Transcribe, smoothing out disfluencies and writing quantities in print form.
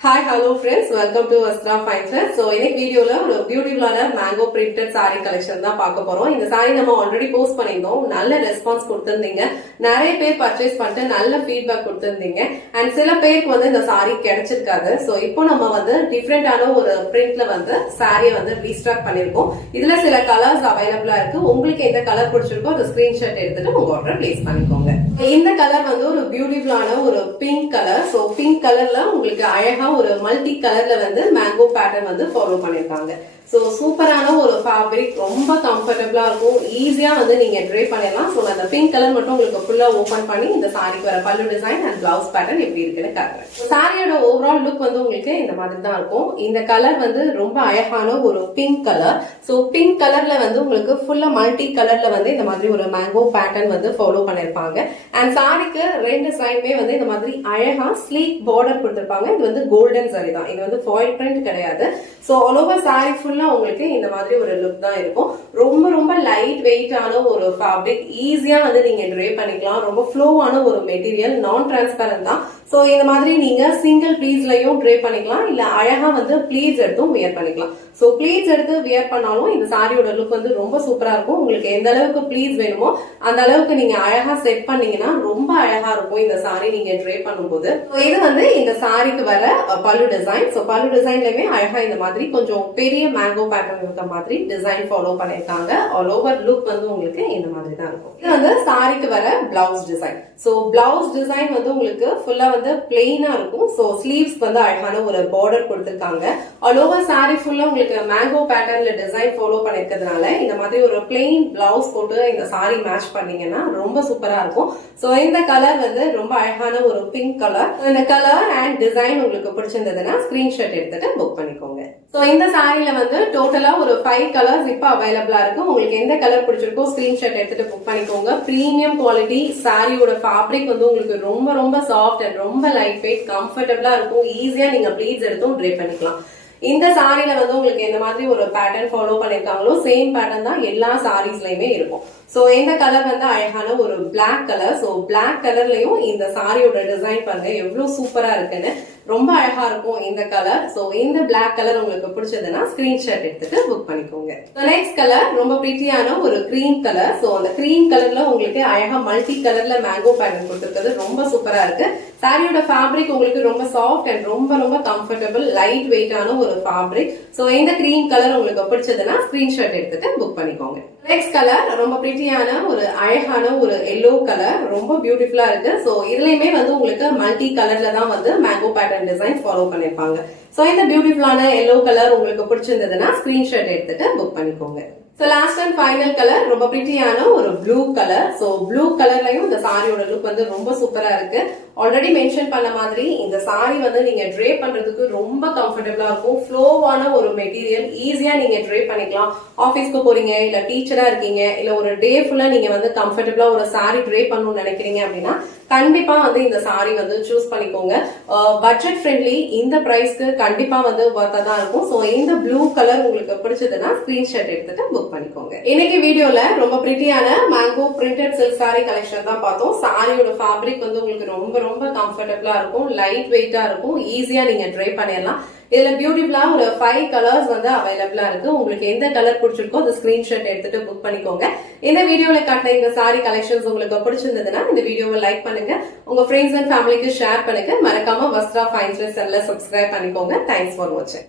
Hi, hello friends. Welcome to Vastra Fine Dress. So, in this video, ஒரு பியூட்டிஃபுல்லான mango printed saree collection தான் பார்க்க போறோம். இந்த saree நம்ம ஆல்ரெடி போஸ்ட் பண்ணியிருந்தோம். நல்ல ரெஸ்பான்ஸ் கொடுத்திருந்தீங்க. நிறைய பேர் பர்ச்சேஸ் பண்ணிட்டு நல்ல ஃபீட்பேக் கொடுத்திருந்தீங்க. அண்ட் சில பேருக்கு வந்து இந்த saree கிடைச்சிருக்காது. சோ இப்போ நம்ம வந்து டிஃபரெண்டான ஒரு பிரிண்ட்ல வந்து saree வந்து ரீஸ்டாக் பண்ணிருக்கோம். இதுல சில கலர்ஸ் அவைலபிளா இருக்கு. உங்களுக்கு எந்த கலர் பிடிச்சிருக்கோ அந்த ஸ்கிரீன்ஷாட் எடுத்துட்டு உங்க ஆர்டர் பிளேஸ் பண்ணிக்கோங்க. இந்த கலர் வந்து ஒரு பியூட்டிஃபுல்லான ஒரு பிங்க் கலர். சோ பிங்க் கலர்ல உங்களுக்கு அழகா ஒரு மல்டி கலர்ல வந்து மேங்கோ பேட்டர்ன் வந்து ஃபாலோ பண்ணிருக்காங்க. சோ சூப்பரான ஒரு ஃபேப்ரிக், ரொம்ப கம்ஃபர்டபிளா இருக்கும், ஈஸியா வந்து நீங்க ட்ரை பண்ணிடலாம். சோ அந்த பிங்க் கலர் மட்டும் உங்களுக்கு ஃபுல்லா ஓபன் பண்ணி இந்த சாரிக்கு வர பல்லு டிசைன் அண்ட் பிளவுஸ் பேட்டர்ன் எப்படி இருக்குன்னு காட்டுறேன். சாரியோட ஓவரால் லுக் வந்து உங்களுக்கு இந்த மாதிரி தான் இருக்கும். இந்த கலர் வந்து ரொம்ப அழகான ஒரு பிங்க் கலர். சோ பிங்க் கலர்ல வந்து உங்களுக்கு ஃபுல்லா மல்டி கலர்ல வந்து இந்த மாதிரி ஒரு மேங்கோ பேட்டர்ன் வந்து ஃபாலோ பண்ணிருப்பாங்க. அண்ட் சாரிக்கு ரெண்டு சைடுமே வந்து இந்த மாதிரி அழகா ஸ்லீக் பார்டர் கொடுத்திருப்பாங்க. இது வந்து கோல்டன் சாரி தான், இது வந்து ஃபாயில் பிரிண்ட் கிடையாது. சோ ஆல் ஓவர் சாரி ஃபுல்லா உங்களுக்கு இந்த மாதிரி ஒரு லுக் தான் இருக்கும். ரொம்ப ரொம்ப லைட் வெயிட்டான ஒரு ஃபேப்ரிக், ஈஸியா வந்து நீங்க ட்ரை பண்ணிக்கலாம். ரொம்ப ஃப்ளோவான ஒரு மெட்டீரியல், நான் டிரான்ஸ்பரண்ட் தான். சோ இந்த மாதிரி நீங்க சிங்கிள் ப்ளீட்ஸ்லயும் ட்ரை பண்ணிக்கலாம், இல்ல அழகா வந்து ப்ளீட்ஸ் எடுத்தும் வியர் பண்ணிக்கலாம். சோ ப்ளீட்ஸ் எடுத்து வியர் பண்ணாலும் இந்த சாரியோட லுக் வந்து ரொம்ப சூப்பரா இருக்கும். உங்களுக்கு எந்த அளவுக்கு ப்ளீட்ஸ் வேணுமோ அந்த அளவுக்கு நீங்க அழகா செட் பண்ணீங்கன்னா ரொம்ப அழகா இருக்கும் இந்த சாரி நீங்க ட்ரை பண்ணும்போது. இது வந்து இந்த சாரிக்கு வர பல்லு டிசைன். சோ பல்லு டிசைன்லயுமே அழகா இந்த மாதிரி கொஞ்சம் பெரிய மேங்கோ பேட்டர்ன் இருக்க மாதிரி டிசைன் ஃபாலோ பண்ணிருக்காங்க. ஆல் ஓவர் லுக் வந்து உங்களுக்கு இந்த மாதிரி தான் இருக்கும். இது வந்து சாரிக்கு வர blouse design. So blouse design வந்து உங்களுக்கு ஃபுல்லா வந்து பிளெயினா இருக்கும். சோ ஸ்லீவ்ஸ் வந்து அழகான ஒரு பார்டர் கொடுத்திருக்காங்க. ஆல் ஓவர் சாரி ஃபுல்லா உங்களுக்கு மேங்கோ பேட்டர்ன்ல டிசைன் ஃபாலோ பண்ணிருக்கிறதுனால இந்த மாதிரி ஒரு பிளெயின் பிளவுஸ் போட்டு இந்த சாரி மேட்ச் பண்ணீங்கன்னா ரொம்ப சூப்பரா இருக்கும். சோ இந்த கலர் வந்து ரொம்ப அழகான ஒரு பிங்க் கலர். இந்த கலர் அண்ட் டிசைன் உங்களுக்கு பிடிச்சிருந்ததுன்னா ஸ்கிரீன்ஷாட் எடுத்துட்டு புக் பண்ணிக்கோங்க. சோ இந்த சாரில வந்து டோட்டலா ஒரு 5 கலர்ஸ் இப்ப அவைலபிளா இருக்கு. உங்களுக்கு எந்த கலர் பிடிச்சிருக்கோ ஸ்கிரீன்ஷாட் எடுத்துட்டு புக் பண்ணிக்கோங்க. பிரீமியம் குவாலிட்டி சாரியோட ஃபேப்ரிக் வந்து உங்களுக்கு ரொம்ப ரொம்ப சாஃப்ட் அண்ட் ரொம்ப லைட் வெயிட், கம்ஃபர்டபிளா இருக்கும். ஈஸியா நீங்க ப்ளீட்ஸ் எடுத்தும் ட்ரை பண்ணிக்கலாம். இந்த சாரில வந்து உங்களுக்கு எந்த மாதிரி ஒரு பேட்டர்ன் ஃபாலோ பண்ணிருக்காங்களோ சேம் பேட்டர்ன் தான் எல்லா சாரீஸ்லயுமே இருக்கும். சோ இந்த கலர் வந்து அழகான ஒரு பிளாக் கலர். சோ பிளாக் கலர்லயும் இந்த சாரியோட டிசைன் பாருங்க எவ்வளவு சூப்பரா இருக்குன்னு, ரொம்ப அழகா இருக்கும் இந்த கலர். சோ இந்த பிளாக் கலர் உங்களுக்கு பிடிச்சதுன்னா ஸ்கிரீன்ஷாட் எடுத்துட்டு புக் பண்ணிக்கோங்க. நெக்ஸ்ட் கலர் ரொம்ப பிரிட்டியான ஒரு கிரீம் கலர். சோ அந்த கிரீம் கலர்ல உங்களுக்கு அழகா மல்டி கலர்ல மேங்கோ பேட்டர்ன் கொடுத்திருக்கிறது ரொம்ப சூப்பரா இருக்கு. சாரியோட ஃபேப்ரிக் உங்களுக்கு ரொம்ப சாஃப்ட் அண்ட் ரொம்ப ரொம்ப கம்ஃபர்டபிள், லைட் வெயிட்டான ஒரு ஃபேப்ரிக். சோ இந்த கிரீம் கலர் உங்களுக்கு பிடிச்சதுன்னா ஸ்கிரீன்ஷாட் எடுத்துட்டு புக் பண்ணிக்கோங்க. நெக்ஸ்ட் கலர் ரொம்ப பிரிட்டியான ஒரு அழகான ஒரு எல்லோ கலர், ரொம்ப பியூட்டிஃபுல்லா இருக்கு. சோ இதுலயுமே வந்து உங்களுக்கு மல்டி கலர்ல தான் வந்து மேங்கோ பேட்டர்ன் டிசைன் ஃபாலோ பண்ணிருப்பாங்க. சோ இந்த பியூட்டிஃபுல்லான எல்லோ கலர் உங்களுக்கு பிடிச்சிருந்ததுன்னா ஸ்கிரீன்ஷாட் எடுத்துட்டு புக் பண்ணிக்கோங்க. So last and final colour ரொம்ப பிரிட்டியான ஒரு ப்ளூ கலர். சோ ப்ளூ கலர்லயும் இந்த சாரியோட லுக் வந்து ரொம்ப சூப்பரா இருக்கு. ஆல்ரெடி மென்ஷன் பண்ண மாதிரி இந்த சாரி வந்து நீங்க ட்ரை பண்றதுக்கு ரொம்ப கம்ஃபர்டபிளா இருக்கும். ஃப்ளோவான ஒரு மெட்டீரியல், ஈஸியா நீங்க ட்ரை பண்ணிக்கலாம். ஆபீஸ்க்கு போறீங்க, இல்ல டீச்சரா இருக்கீங்க, இல்ல ஒரு டே ஃபுல்லா நீங்க வந்து கம்ஃபர்டபிளா ஒரு சாரி ட்ரை பண்ணணும்னு நினைக்கிறீங்க அப்படின்னா கண்டிப்பா வந்து இந்த சாரி வந்து சூஸ் பண்ணிக்கோங்க. பட்ஜெட் ஃப்ரெண்ட்லி, இந்த பிரைஸ்க்கு கண்டிப்பா வந்து வர்த்தா தான் இருக்கும். சோ இந்த ப்ளூ கலர் உங்களுக்கு பிடிச்சதுன்னா ஸ்கிரீன்ஷாட் எடுத்துட்டு புக் பண்ணிக்கோங்க. இன்னைக்கு வீடியோல ரொம்ப பிரிட்டியான mango printed silk sari collection தான் பார்த்தோம். சாரியோட ஃபேப்ரிக் வந்து உங்களுக்கு ரொம்ப ரொம்ப கம்ஃபர்டபிளா இருக்கும், லைட் வெயிட்டா இருக்கும், ஈஸியா நீங்க ட்ரை பண்ணிடலாம். இதுல பியூட்டிஃபுல்லா ஒரு 5 கலர்ஸ் வந்து அவைலபிளா இருக்கு. உங்களுக்கு எந்த கலர் பிடிச்சிருக்கோ அந்த ஸ்கிரீன்ஷாட் எடுத்துட்டு புக் பண்ணிக்கோங்க. இந்த வீடியோல காட்டின இந்த சாரி கலெக்ஷன்ஸ் உங்களுக்கு பிடிச்சிருந்ததுன்னா இந்த வீடியோவை லைக் பண்ணுங்க, உங்க ஃப்ரெண்ட்ஸ் அண்ட் ஃபேமிலிக்கு ஷேர் பண்ணுங்க. மறக்காம வஸ்த்ரா ஃபைன் ட்ரெஸ் சேனலை சப்ஸ்கிரைப் பண்ணிக்கோங்க. தேங்க்ஸ் ஃபார் வாட்சிங்.